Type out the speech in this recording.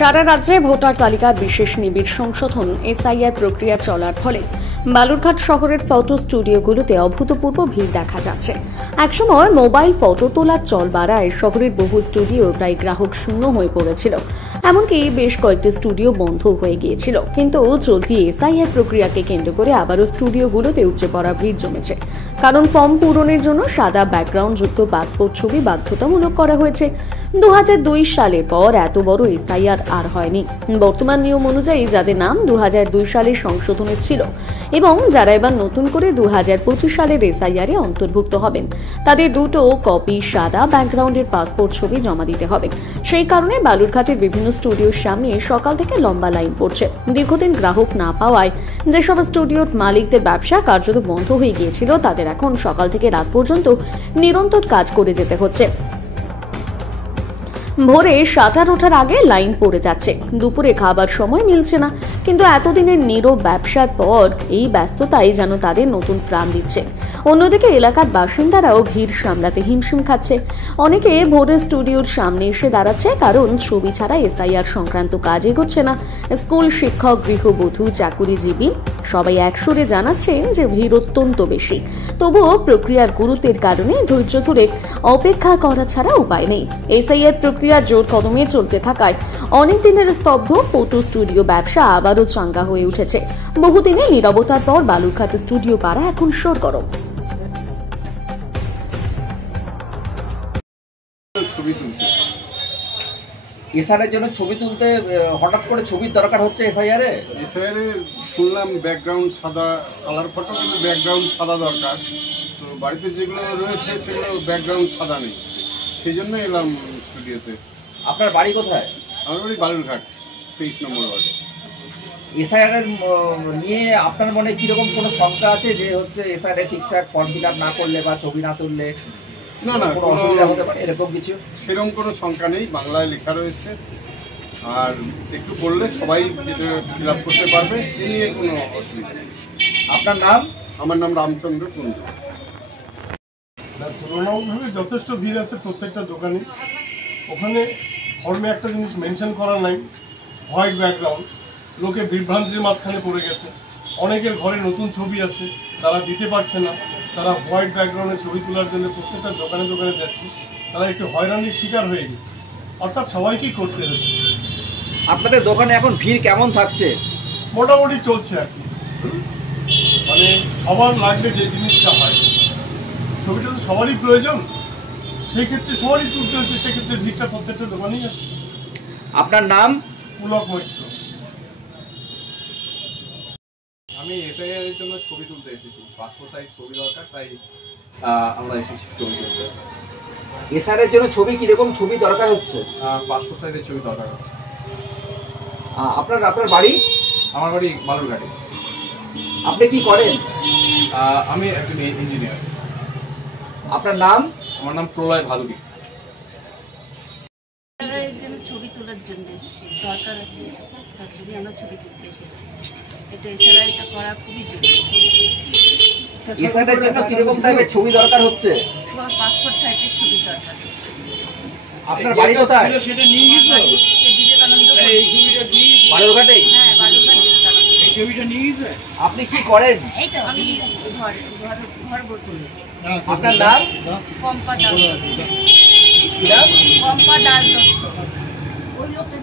সারা রাজ্যে ভোটার তালিকার বিশেষ নিবিড় সংশোধন এসআইআর প্রক্রিয়া চলার ফলে বালুরঘাট শহরের ফটো স্টুডিওগুলোতে অভূতপূর্ব ভিড় দেখা যাচ্ছে। একসময় মোবাইল ফটো তোলার চল বাড়ায় শহরের বহু স্টুডিও প্রায় গ্রাহক শূন্য হয়ে পড়েছিল, এমনকি বেশ কয়েকটি স্টুডিও বন্ধ হয়ে গিয়েছিল। কিন্তু চলতি এসআইআর প্রক্রিয়াকে কেন্দ্র করে আবারও স্টুডিওগুলোতে উপচে পড়া ভিড় জমেছে, কারণ ফর্ম পূরণের জন্য সাদা ব্যাকগ্রাউন্ড যুক্ত পাসপোর্ট ছবি বাধ্যতামূলক করা হয়েছে। 2002 সালের পর এত বড় এসআইআর আর হয়নি। বর্তমান নিয়ম অনুযায়ী যাদের নাম 2002 সালের সংশোধনে ছিল এবং যারা এবার নতুন করে 2025 সালের এসআইআরে অন্তর্ভুক্ত হবেন, তাদের দুটো কপি সাদা ব্যাকগ্রাউন্ডের পাসপোর্ট ছবি জমা দিতে হবে। সেই কারণে বালুরঘাটের বিভিন্ন স্টুডিওর সামনে সকাল থেকে লম্বা লাইন পড়ছে। দীর্ঘদিন গ্রাহক না পাওয়ায় যেসব স্টুডিওর মালিকদের ব্যবসা কার্যত বন্ধ হয়ে গিয়েছিল, তাদের এখন সকাল থেকে রাত পর্যন্ত নিরন্তর কাজ করে যেতে হচ্ছে। ভোরে শাটার ওঠার আগে লাইন পড়ে যাচ্ছে, দুপুরে খাবার সময় মিলছে না, কিন্তু এতদিনের নীরব ব্যবসার পর এই ব্যস্ততাই যেন তাদের নতুন প্রাণ দিচ্ছে। অন্যদিকে এলাকার বাসিন্দারাও ভিড় সামলাতে হিমশিম খাচ্ছে। অনেকে ভোরে স্টুডিওর সামনে এসে দাঁড়াচ্ছে, কারণ ছবি ছাড়া এসআইআর সংক্রান্ত কাজ এগোচ্ছে না। স্কুল শিক্ষক, গৃহবধূ, চাকুরিজীবী সবাই একসুরে জানাচ্ছেন যে ভিড় অত্যন্ত বেশি। তবুও প্রক্রিয়ার গুরুত্বের কারণে ধৈর্য ধরে অপেক্ষা করা ছাড়া উপায় নেই। এসআইআর প্রক্রিয়া জোর কদমে চলতে থাকায় অনেক দিনের স্তব্ধ ফটো স্টুডিও ব্যবসা আবারও চাঙ্গা হয়ে উঠেছে। বহুদিনের নীরবতার পর বালুরঘাট স্টুডিও পাড়া এখন সরগরম। এসআইআর জন্য ছবি তুলতে হঠাৎ করে ছবির দরকার হচ্ছে। এসআইআর শুনলাম ব্যাকগ্রাউন্ড সাদা, কালার ফটো, কিন্তু ব্যাকগ্রাউন্ড সাদা দরকার। তো বাড়িতে যেগুলো রয়েছে সেগুলো ব্যাকগ্রাউন্ড সাদা নেই, সেই জন্য এলাম স্টুডিওতে। আপনার বাড়ি কোথায়? আমার বাড়ি বালুরঘাট 23 নম্বর ওয়ার্ডে। এসআইআর নিয়ে আপনার মনে কিরকম কোনো শঙ্কা আছে যে হচ্ছে এসআইআর ঠিকঠাক ফর্ম ফিল আপ না করলে বা ছবি না তুললে না, কোনো অসুবিধা হতে পারে এরকম কিছু? সেরকম কোনো শঙ্কা নেই, বাংলায় লেখা রয়েছে, আর একটু করলে সবাই ফিল আপ করতে পারবে, এ নিয়ে কোনো অসুবিধা নেই। আপনার নাম? আমার নাম রামচন্দ্র কুণ্ডু। তুলনামূলকভাবে যথেষ্ট ভিড় আছে প্রত্যেকটা দোকানে। ওখানে ফর্মে একটা জিনিস মেনশন করা নাই, হোয়াইট ব্যাকগ্রাউন্ড। লোকে বিভ্রান্তির মাঝখানে পড়ে গেছে। অনেকের ঘরে নতুন ছবি আছে, তারা দিতে পারছে না, তারা হোয়াইট ব্যাকগ্রাউন্ডে ছবি তোলার জন্য প্রত্যেকটা দোকানে দোকানে যাচ্ছে। তারা একটু হয়রানির শিকার হয়ে গেছে, অর্থাৎ সবাইকেই করতে হচ্ছে। আপনাদের দোকানে এখন ভিড় কেমন থাকছে? মোটামুটি চলছে আর কি। মানে সবার লাগলে যে জিনিসটা হয়, ছবিটা তো সবারই প্রয়োজন, সেই ক্ষেত্রে সবারই তুলতে হচ্ছে, সেক্ষেত্রে ভিড়টা প্রত্যেকটা দোকানেই আছে। আপনার নাম? পুলক মৈত্র। আমি এসআইআর এর জন্য ছবি তুলতে এসেছি, পাসপোর্ট সাইজ ছবি দরকার, তাই আমরা এসেছি ছবি তুলতে। এসআইআর এর জন্য ছবি কিরকম ছবি দরকার হচ্ছে? পাসপোর্ট সাইজের ছবি দরকার হচ্ছে। আপনার বাড়ি? আমার বাড়ি বালুরঘাটে। আপনি কি করেন? আমি একজন ইঞ্জিনিয়ার। আপনার নাম? আমার নাম প্রলয় ভাদুরী। এর জন্য ছবি তোলার জন্য এসেছি, দরকার আছে, তার জন্য আমরা ছবি তুলতে এসেছি। এটা এসআইআর করা খুবই জরুরি। এসআইআর এর জন্য কিরকম টাইপের ছবি দরকার হচ্ছে? তোমার পাসপোর্ট টাইপের ছবি দরকার। আপনার বাড়ি কোথায়? সেটা নিয়ে গেছো? বিবেকানন্দ। বালুরঘাটে? হ্যাঁ, বালুরঘাট বিবেকানন্দ। এই ছবিটা নিয়ে গেছে? আপনি কি করেন? এই তো আমি ঘর বলতে। আপনার নাম? পম্পা দাস। কি নাম? পম্পা দাস দত্ত। ওই লোকটা